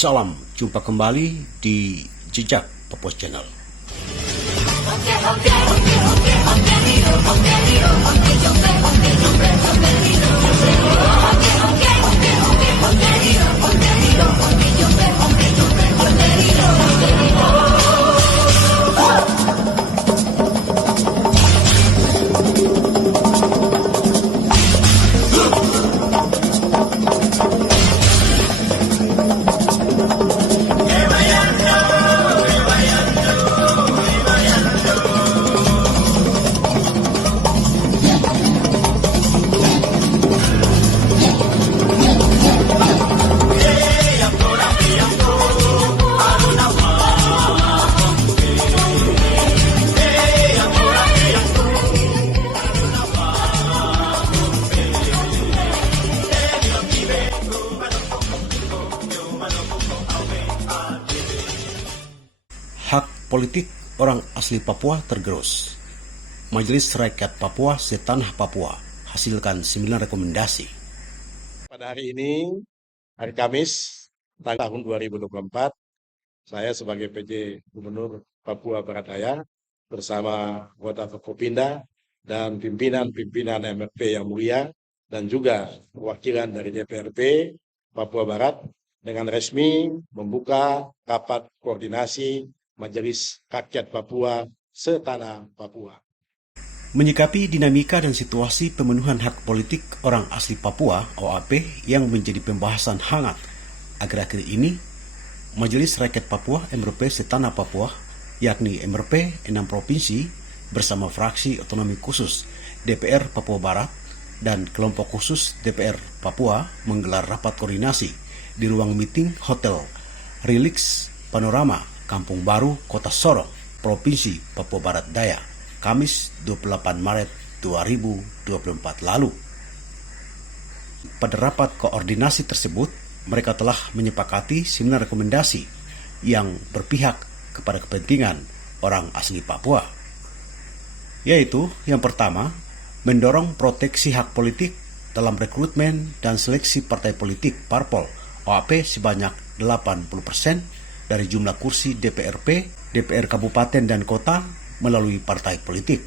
Salam jumpa kembali di Jejak Papua Channel. Hak politik orang asli Papua tergerus. Majelis Rakyat Papua Setanah Papua hasilkan 9 rekomendasi. Pada hari ini, hari Kamis, tahun 2024, saya sebagai PJ Gubernur Papua Barat Daya bersama anggota Forkopimda dan pimpinan-pimpinan MRP yang mulia dan juga perwakilan dari DPRP Papua Barat dengan resmi membuka rapat koordinasi Majelis Rakyat Papua Setanah Papua. Menyikapi dinamika dan situasi pemenuhan hak politik orang asli Papua (OAP) yang menjadi pembahasan hangat akhir-akhir ini, Majelis Rakyat Papua MRP Setanah Papua, yakni MRP 6 provinsi bersama fraksi otonomi khusus DPR Papua Barat dan kelompok khusus DPR Papua menggelar rapat koordinasi di ruang meeting Hotel Relix Panorama Kampung Baru, Kota Sorong, Provinsi Papua Barat Daya, Kamis 28 Maret 2024 lalu. Pada rapat koordinasi tersebut, mereka telah menyepakati 9 rekomendasi yang berpihak kepada kepentingan orang asli Papua. Yaitu, yang pertama, mendorong proteksi hak politik dalam rekrutmen dan seleksi partai politik parpol OAP sebanyak 80% dari jumlah kursi DPRP, DPR Kabupaten dan Kota melalui partai politik.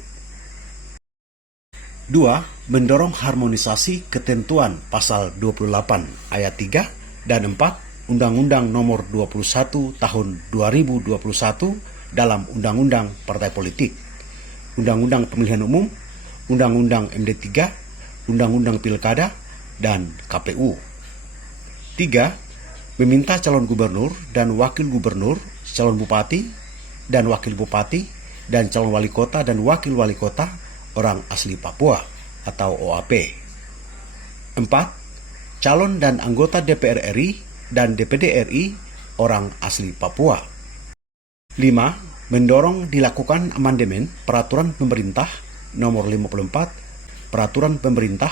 2. Mendorong harmonisasi ketentuan pasal 28 ayat 3 dan 4 Undang-Undang Nomor 21 Tahun 2021 dalam Undang-Undang Partai Politik, Undang-Undang Pemilihan Umum, Undang-Undang MD3, Undang-Undang Pilkada, dan KPU. 3. Meminta calon gubernur dan wakil gubernur, calon bupati dan wakil bupati, dan calon wali kota dan wakil wali kota orang asli Papua atau OAP. 4. Calon dan anggota DPR RI dan DPD RI orang asli Papua. 5. Mendorong dilakukan amandemen Peraturan Pemerintah Nomor 54, Peraturan Pemerintah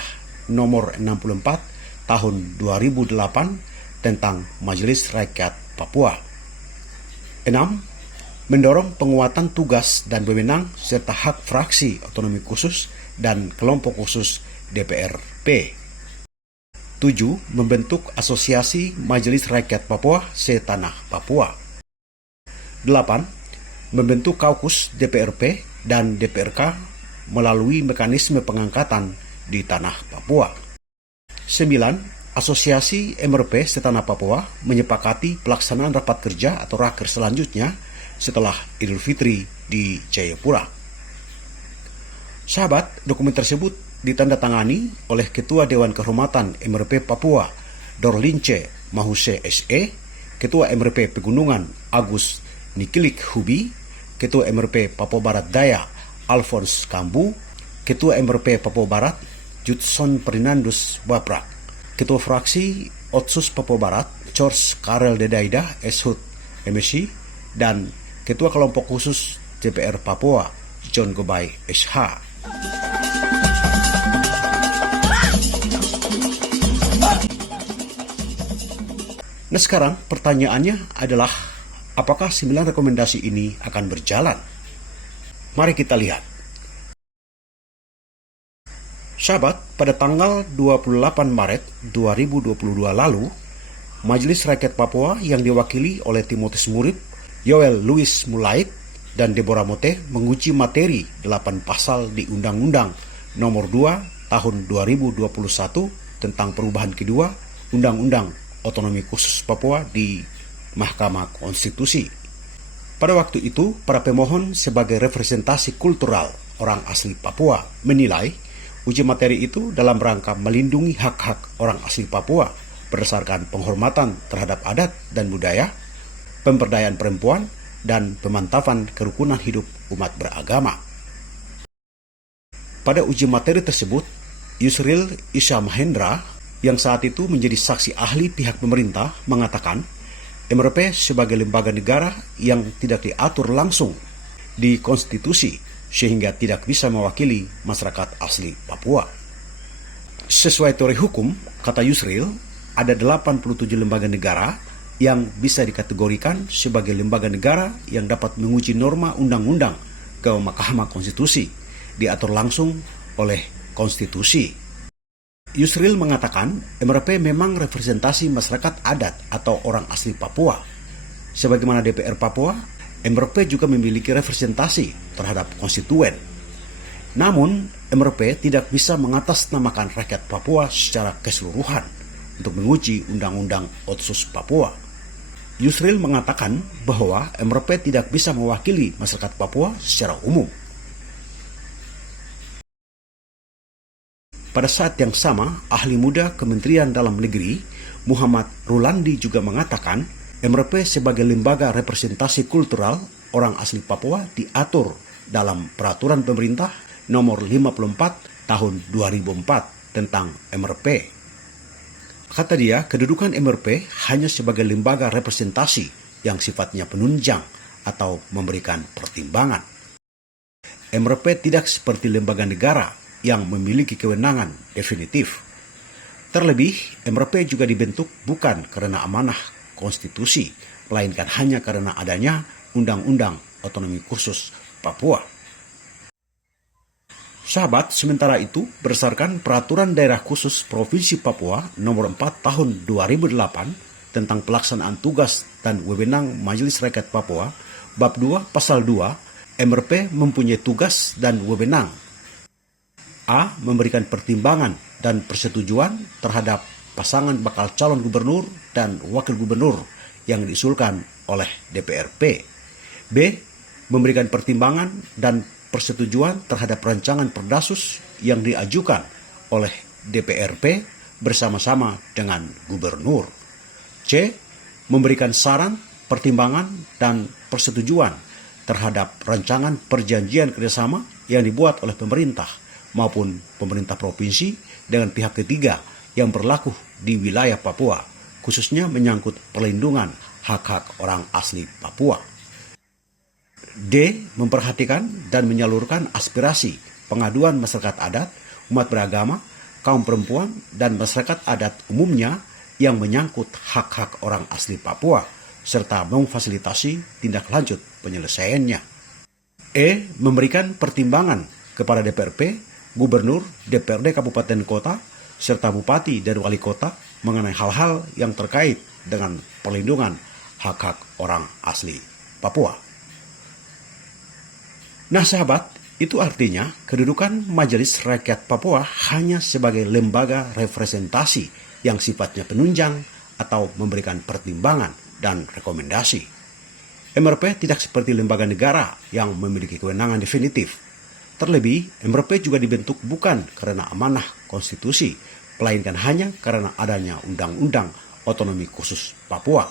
Nomor 64 Tahun 2008 tentang Majelis Rakyat Papua. 6. Mendorong penguatan tugas dan wewenang serta hak fraksi otonomi khusus dan kelompok khusus DPRP. 7. Membentuk Asosiasi Majelis Rakyat Papua Setanah Papua. 8. Membentuk kaukus DPRP dan DPRK melalui mekanisme pengangkatan di tanah Papua. 9. Asosiasi MRP Setanah Papua menyepakati pelaksanaan rapat kerja atau raker selanjutnya setelah Idul Fitri di Jayapura. Sahabat, dokumen tersebut ditandatangani oleh Ketua Dewan Kehormatan MRP Papua Dorlince Mahuse SE, Ketua MRP Pegunungan Agus Nikilik Hubi, Ketua MRP Papua Barat Daya Alphonse Kambu, Ketua MRP Papua Barat Judson Fernandus Baprak, Ketua Fraksi Otsus Papua Barat George Karel Dedaida Eshut MSC, dan Ketua Kelompok Khusus DPR Papua John Gobay SH. Nah, sekarang pertanyaannya adalah, apakah 9 rekomendasi ini akan berjalan? Mari kita lihat. Sahabat, pada tanggal 28 Maret 2022 lalu, Majelis Rakyat Papua yang diwakili oleh Timotius Murib, Yoel Louis Mulaik, dan Deborah Mote menguji materi 8 pasal di Undang-Undang Nomor 2 Tahun 2021 tentang perubahan kedua Undang-Undang Otonomi Khusus Papua di Mahkamah Konstitusi. Pada waktu itu, para pemohon sebagai representasi kultural orang asli Papua menilai uji materi itu dalam rangka melindungi hak-hak orang asli Papua berdasarkan penghormatan terhadap adat dan budaya, pemberdayaan perempuan, dan pemantapan kerukunan hidup umat beragama. Pada uji materi tersebut, Yusril Isha Mahendra yang saat itu menjadi saksi ahli pihak pemerintah mengatakan MRP sebagai lembaga negara yang tidak diatur langsung di konstitusi sehingga tidak bisa mewakili masyarakat asli Papua. Sesuai teori hukum, kata Yusril, ada 87 lembaga negara yang bisa dikategorikan sebagai lembaga negara yang dapat menguji norma undang-undang ke Mahkamah Konstitusi, diatur langsung oleh konstitusi. Yusril mengatakan MRP memang representasi masyarakat adat atau orang asli Papua. Sebagaimana DPR Papua, MRP juga memiliki representasi terhadap konstituen. Namun, MRP tidak bisa mengatasnamakan rakyat Papua secara keseluruhan untuk menguji Undang-Undang Otsus Papua. Yusril mengatakan bahwa MRP tidak bisa mewakili masyarakat Papua secara umum. Pada saat yang sama, ahli muda Kementerian Dalam Negeri, Muhammad Rulandi juga mengatakan MRP sebagai lembaga representasi kultural orang asli Papua diatur dalam Peraturan Pemerintah Nomor 54 Tahun 2004 tentang MRP. Kata dia, kedudukan MRP hanya sebagai lembaga representasi yang sifatnya penunjang atau memberikan pertimbangan. MRP tidak seperti lembaga negara yang memiliki kewenangan definitif. Terlebih, MRP juga dibentuk bukan karena amanah konstitusi, melainkan hanya karena adanya Undang-Undang Otonomi Khusus Papua. Sahabat, sementara itu, berdasarkan Peraturan Daerah Khusus Provinsi Papua Nomor 4 Tahun 2008 tentang pelaksanaan tugas dan wewenang Majelis Rakyat Papua, Bab 2 Pasal 2, MRP mempunyai tugas dan wewenang A. Memberikan pertimbangan dan persetujuan terhadap pasangan bakal calon gubernur dan wakil gubernur yang diusulkan oleh DPRP. B. Memberikan pertimbangan dan persetujuan terhadap rancangan Perdasus yang diajukan oleh DPRP bersama-sama dengan gubernur. C. Memberikan saran, pertimbangan, dan persetujuan terhadap rancangan perjanjian kerjasama yang dibuat oleh pemerintah maupun pemerintah provinsi dengan pihak ketiga yang berlaku di wilayah Papua, khususnya menyangkut perlindungan hak-hak orang asli Papua. D. Memperhatikan dan menyalurkan aspirasi pengaduan masyarakat adat, umat beragama, kaum perempuan, dan masyarakat adat umumnya yang menyangkut hak-hak orang asli Papua, serta memfasilitasi tindak lanjut penyelesaiannya. E. Memberikan pertimbangan kepada DPRP, Gubernur, DPRD Kabupaten Kota, serta Bupati dan Wali Kota mengenai hal-hal yang terkait dengan perlindungan hak-hak orang asli Papua. Nah sahabat, itu artinya kedudukan Majelis Rakyat Papua hanya sebagai lembaga representasi yang sifatnya penunjang atau memberikan pertimbangan dan rekomendasi. MRP tidak seperti lembaga negara yang memiliki kewenangan definitif. Terlebih, MRP juga dibentuk bukan karena amanah konstitusi, melainkan hanya karena adanya Undang-Undang Otonomi Khusus Papua.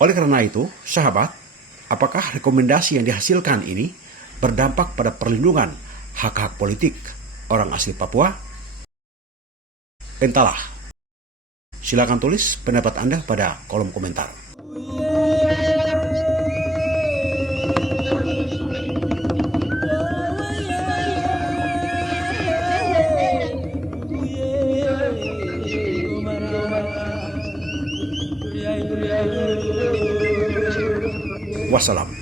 Oleh karena itu, sahabat, apakah rekomendasi yang dihasilkan ini berdampak pada perlindungan hak-hak politik orang asli Papua? Entahlah. Silakan tulis pendapat Anda pada kolom komentar. Wassalam.